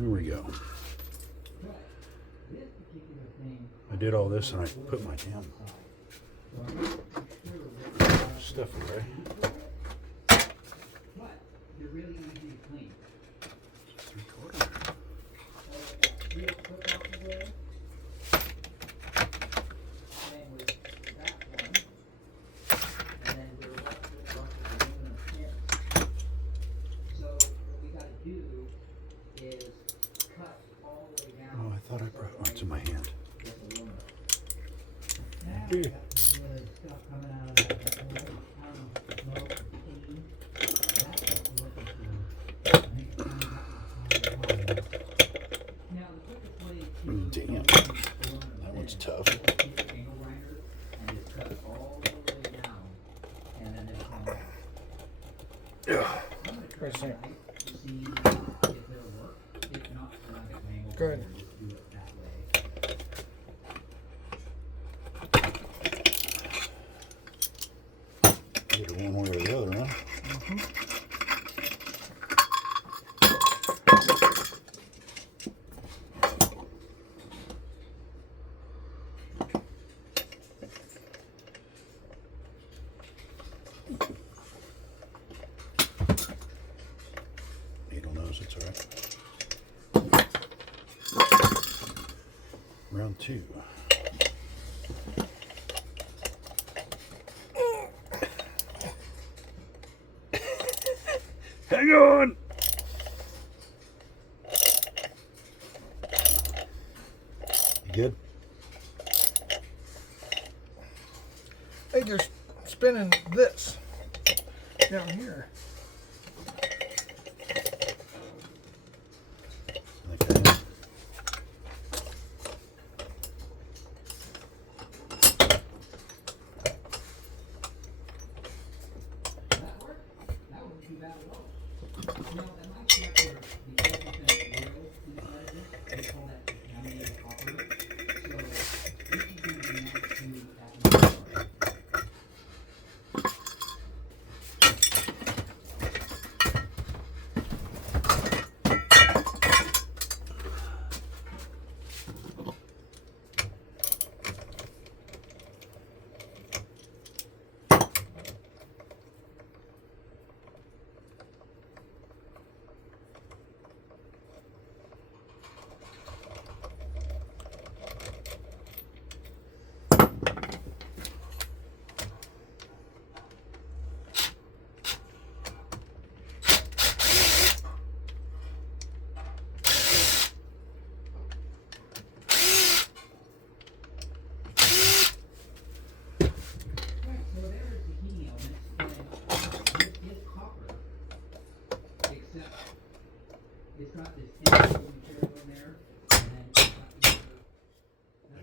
Here we go. I did all this and I put my damn stuff away. Oh, I thought I brought oh, it's in my hand. Yeah. Damn, that one's tough. Good. Get it one way or the other, huh? Needle nose, it's all right. Round 2. Hang on! You good? Hey, they're spinning this down here. Okay.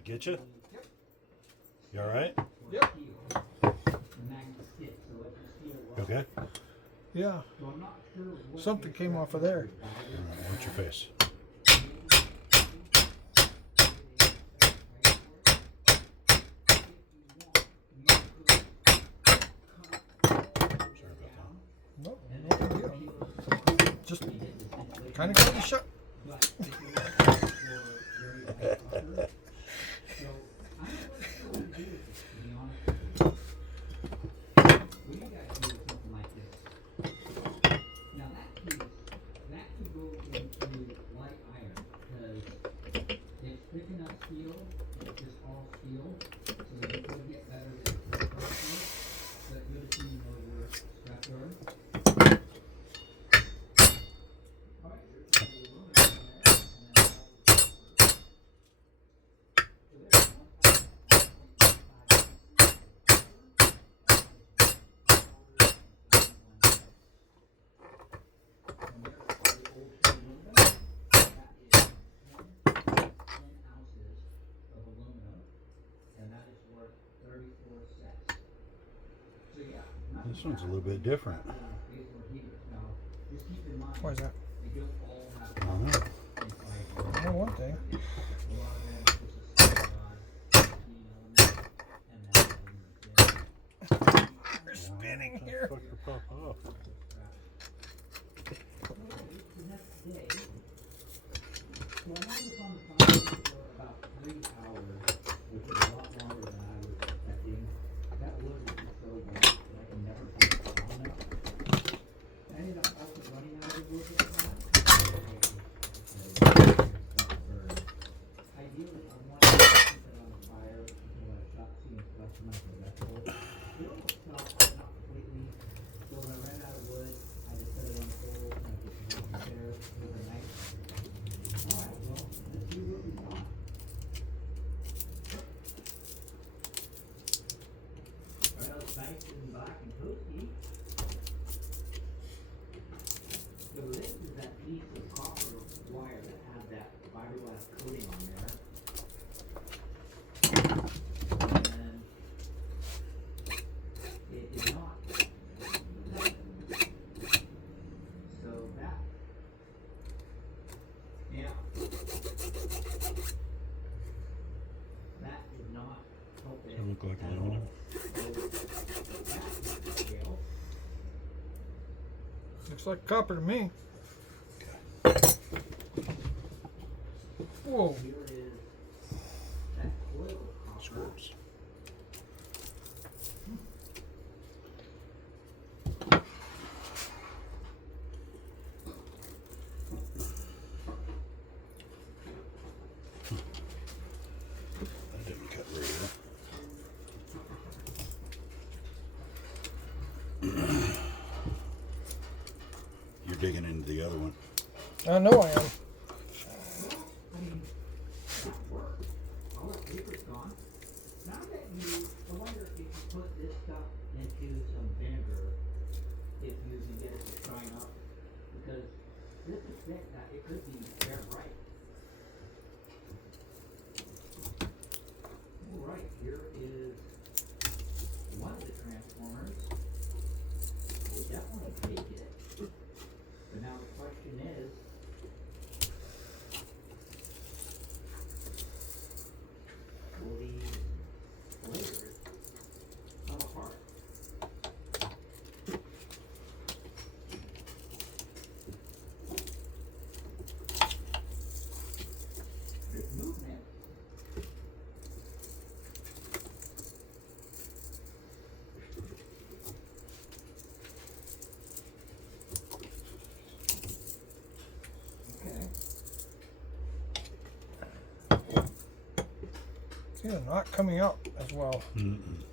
Get you? You all right? Yep. Okay. Yeah. Something came off of there. All right, watch your face. Sorry about that. No, no big deal. Just kind of got me shut. This one's a little bit different. Why is that? I don't know. I know one thing. You're spinning here. Fucker pop off. So I was on the phone for about 3 hours, which is a lot longer than I was expecting. That wood was just so wet that I can never put it long enough. I ended up also running out of wood this time. Ideally, I wanted to keep it on the fire until I stopped seeing flesh in my vessel. It almost felt not completely. So when I ran out of wood, I just set it on the coal and I just left it there overnight. Alright, well, let's see what we got. Well, it's nice and black and toasty. So this is that piece of copper wire that had that fiberglass coating on there. And it is not. So that, yeah. That did not help it. Does it look like at aluminum? all. So that is the scale. Looks like copper to me. Whoa. Here is that coil of copper. Squirts. That didn't cut very well. You're digging into the other one. I know I am. I mean, that worked. All that paper's gone. Now that I wonder if you put this stuff into some vinegar, if you can get it to shine up. Because this is thick, that it could be very bright. Alright, here is one of the transformers. We'll definitely take it. But now the question is, will these layers come apart? There's movement. Okay. See, they're not coming out as well. Mm-mm.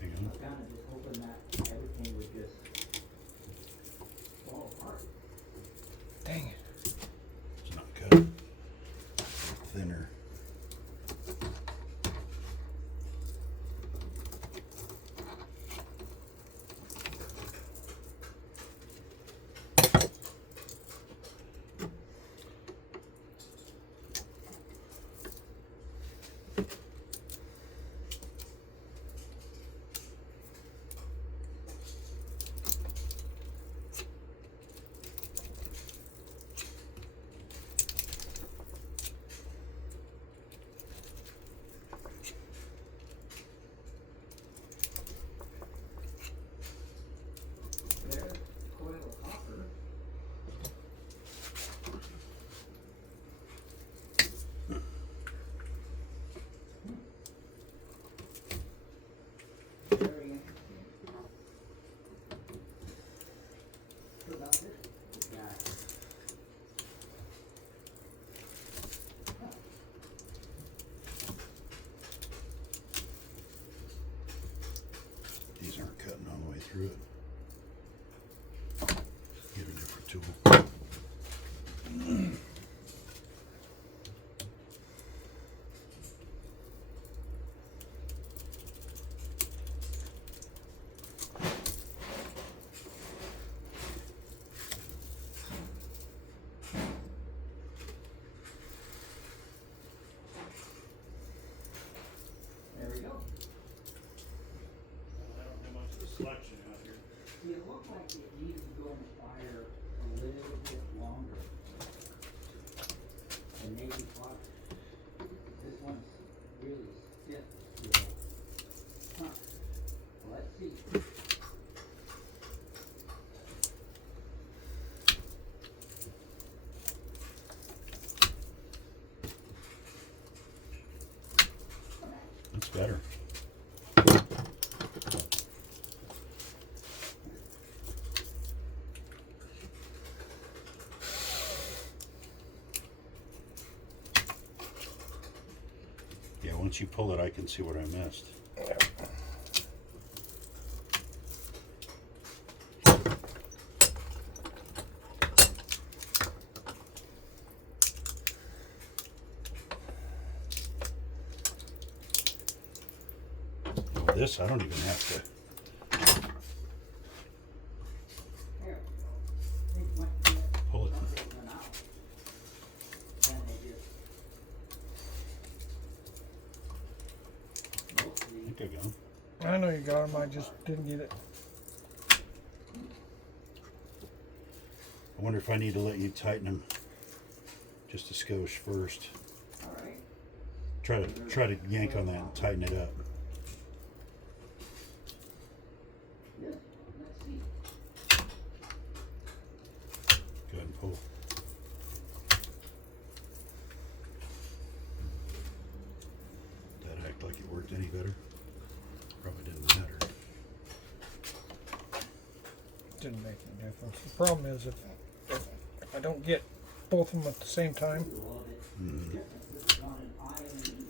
Hang I on. was kind of just hoping that everything would just fall apart. Dang it. It's not cut. Thinner. There's the coil of copper. Very interesting. So about this, is that These aren't cutting all the way through it. Get a different tool. there we go. I don't have much of a selection out here. See, it looked like it needed to go in the fire a little bit longer. And maybe farther. This one's really stiff still. Huh. Well, let's see. better. Yeah, once you pull it, I can see what I missed. This I don't even have to. There. They went to it. Pull it. Once they went out, then they just I mostly. think I got 'em. I know you got them. I just didn't get it. I wonder if I need to let you tighten them just a skosh first. All right. Try to yank on that and tighten it up. Yes. Let's see. Go ahead and pull. Did that act like it worked any better? Probably didn't matter. Didn't make any difference. The problem is if I don't get both of them at the same time, A little bit Mm. different. This is on an I and an E.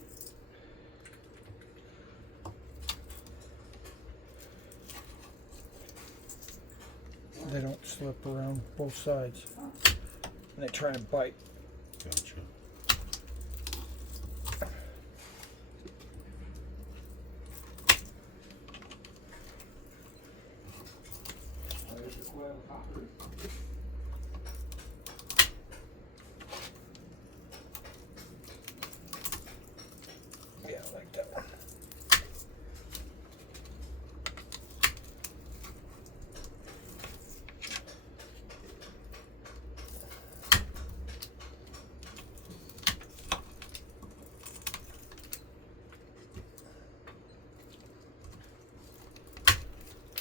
they don't slip around both sides. And they try and bite. Gotcha. There's the coil of copper. Yeah, like that one.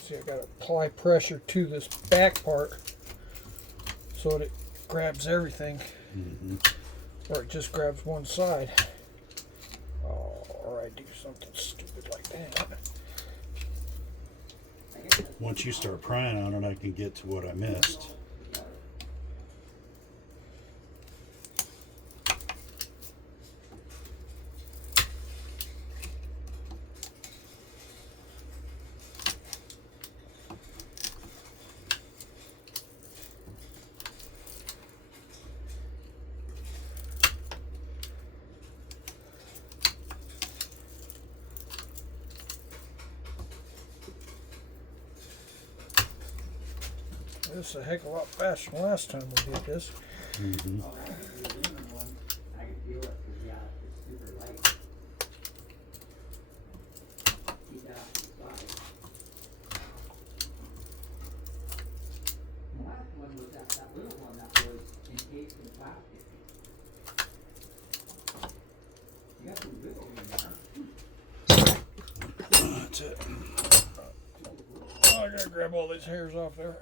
See, I got to apply pressure to this back part so that it grabs everything, Mm-hmm. or it just grabs one side. Oh, or I do something stupid like that. Once you start prying on it, I can get to what I missed. This is a heck of a lot faster than last time we did this. Mm-hmm. Oh, the aluminum one, I can feel it because, yeah, it's super light. Keep that off to the side. The last one was that little one that was encased in plastic. You got some wiggle in there. That's it. Oh, I gotta grab all these hairs off there.